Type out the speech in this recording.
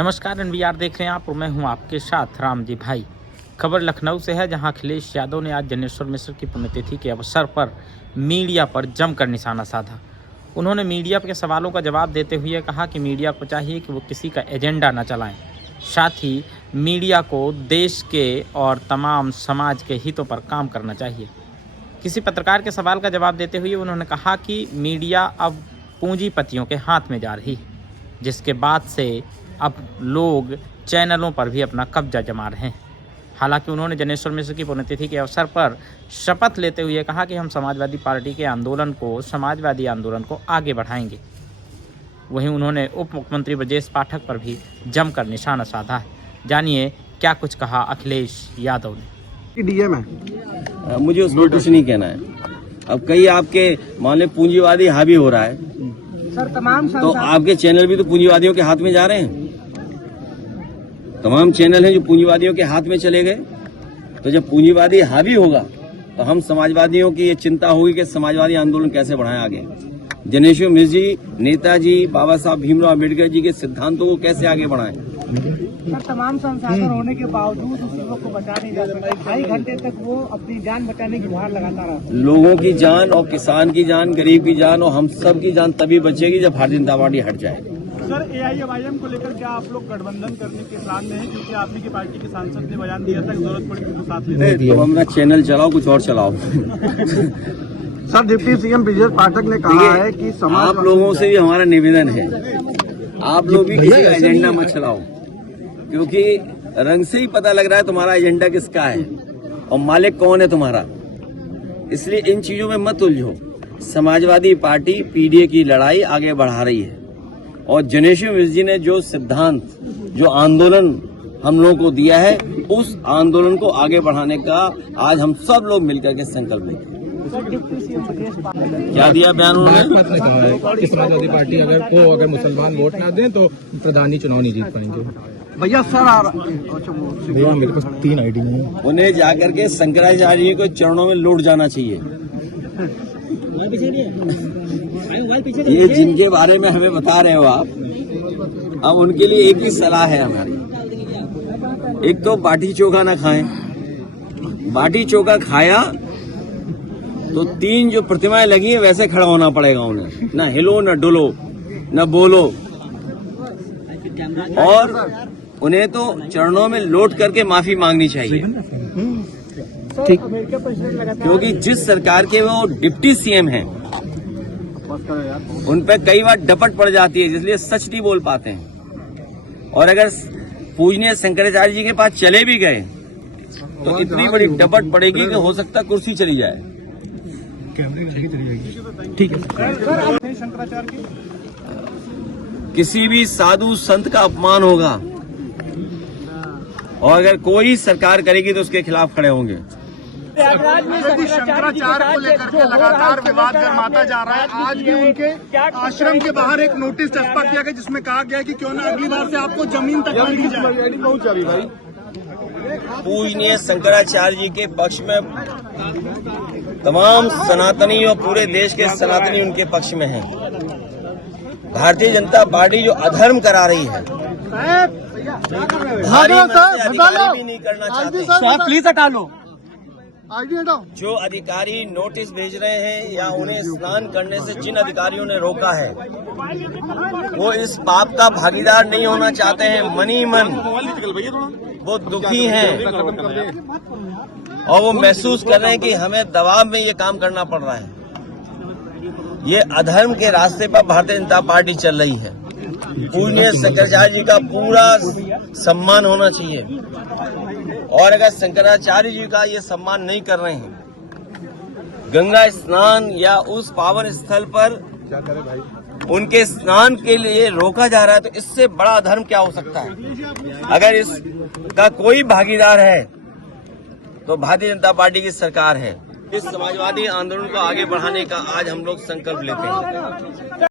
नमस्कार, एनवीआर देख रहे हैं आप और मैं हूं आपके साथ रामजी भाई। खबर लखनऊ से है, जहां अखिलेश यादव ने आज जनेश्वर मिश्र की पुण्यतिथि के अवसर पर मीडिया पर जमकर निशाना साधा। उन्होंने मीडिया के सवालों का जवाब देते हुए कहा कि मीडिया को चाहिए कि वो किसी का एजेंडा न चलाएं। साथ ही मीडिया को देश के और तमाम समाज के हितों पर काम करना चाहिए। किसी पत्रकार के सवाल का जवाब देते हुए उन्होंने कहा कि मीडिया अब पूंजीपतियों के हाथ में जा रही है, जिसके बाद से अब लोग चैनलों पर भी अपना कब्जा जमा रहे हैं। हालांकि उन्होंने जनेश्वर मिश्र की पुण्यतिथि के अवसर पर शपथ लेते हुए कहा कि हम समाजवादी पार्टी के समाजवादी आंदोलन को आगे बढ़ाएंगे। वहीं उन्होंने उप मुख्यमंत्री ब्रजेश पाठक पर भी जमकर निशाना साधा है। जानिए क्या कुछ कहा अखिलेश यादव ने। डीएम है, मुझे उसको कुछ नहीं कहना है। अब कई आपके मान लो पूंजीवादी हावी हो रहा है, सर तमाम तो आपके चैनल भी तो पूंजीवादियों के हाथ में जा रहे हैं। तमाम चैनल हैं जो पूंजीवादियों के हाथ में चले गए। तो जब पूंजीवादी हावी होगा तो हम समाजवादियों की ये चिंता होगी कि समाजवादी आंदोलन कैसे बढ़ाएं आगे। जनेश्वर मिश्र जी, नेताजी बाबा साहब भीमराव अम्बेडकर जी के सिद्धांतों को कैसे आगे बढ़ाएं। सर तमाम संसाधन होने के बावजूद उस युवक को बचा नहीं जा सका। 2.5 घंटे तक वो अपनी जान बचाने की गुहार लगाता रहा। लोगों की जान और किसान की जान, गरीब की जान और हम सब की जान तभी बचेगी जब भारतीय जनता पार्टी हट जाएगी। सर, एआईएमआईएम को लेकर क्या आप लोग गठबंधन करने के प्लान में हैं? क्योंकि आप ही की पार्टी के सांसद ने बयान दिया था कि जरूरत पड़ी तो साथ लेंगे। तो हमारा चैनल चलाओ, कुछ और चलाओ। Sir deputy CM Brajesh Pathak ने कहा है कि आप लोगों से भी हमारा निवेदन है, आप लोग भी किसी का एजेंडा मत चलाओ, क्योंकि रंग से ही पता लग रहा है तुम्हारा एजेंडा किसका है और मालिक कौन है तुम्हारा। इसलिए इन चीजों में मत उलझो। समाजवादी पार्टी पीडीए की लड़ाई आगे बढ़ा रही है और जनेश्वर मिश्र जी ने जो सिद्धांत, जो आंदोलन हम लोगों को दिया है, उस आंदोलन को आगे बढ़ाने का आज हम सब लोग मिलकर के संकल्प लेंगे। क्या दिया बयान उन्होंने? समाजवादी पार्टी अगर मुसलमान वोट ना दें तो प्रधानी चुनाव नहीं जीत पाएंगे। भैया सर भैया मेरे पास 3 आईडी है। उन्हें जाकर के शंकराचार्य जी को चरणों में लौट जाना चाहिए। ये जिनके बारे में हमें बता रहे हो आप, अब उनके लिए एक ही सलाह है हमारी। एक तो बाटी चोखा ना खाएं। बाटी चोखा खाया तो 3 जो प्रतिमाएं लगी हैं वैसे खड़ा होना पड़ेगा उन्हें, ना हिलो, ना डुलो, ना बोलो। और उन्हें तो चरणों में लौट करके माफी मांगनी चाहिए, क्योंकि जिस सरकार के वो डिप्टी सीएम हैं उन पर कई बार डपट पड़ जाती है, इसलिए सच नहीं बोल पाते हैं। और अगर पूजनीय शंकराचार्य जी के पास चले भी गए तो इतनी बड़ी डपट पड़ेगी कि हो सकता कुर्सी चली जाए। ठीक है। शंकराचार्य की किसी भी साधु संत का अपमान होगा और अगर कोई सरकार करेगी तो उसके खिलाफ खड़े होंगे। शंकराचार्य को लेकर के लगातार विवाद गर्माता जा रहा है। आज भी उनके आश्रम के बाहर एक नोटिस चस्पा किया गया जिसमें कहा गया कि क्यों ना अगली बार से आपको जमीन तक मिल जाए। पूजनीय शंकराचार्य जी के पक्ष में तमाम सनातनी और पूरे देश के सनातनी उनके पक्ष में हैं। भारतीय जनता पार्टी जो अधर्म करा रही है, अधिकारी भी नहीं करना चाहते। प्लीज हटा लो। जो अधिकारी नोटिस भेज रहे हैं या उन्हें स्नान करने से जिन अधिकारियों ने रोका है, वो इस पाप का भागीदार नहीं होना चाहते हैं। मनी मन वो दुखी हैं और वो महसूस कर रहे हैं कि हमें दबाव में ये काम करना पड़ रहा है। ये अधर्म के रास्ते पर भारतीय जनता पार्टी चल रही है। पूजनीय शंकराचार्य जी का पूरा सम्मान होना चाहिए और अगर शंकराचार्य जी का ये सम्मान नहीं कर रहे हैं, गंगा स्नान या उस पावन स्थल पर उनके स्नान के लिए रोका जा रहा है, तो इससे बड़ा अधर्म क्या हो सकता है। अगर इसका कोई भागीदार है तो भारतीय जनता पार्टी की सरकार है। इस समाजवादी आंदोलन को आगे बढ़ाने का आज हम लोग संकल्प लेते हैं।